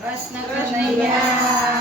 કૃષ્ણ કનૈયા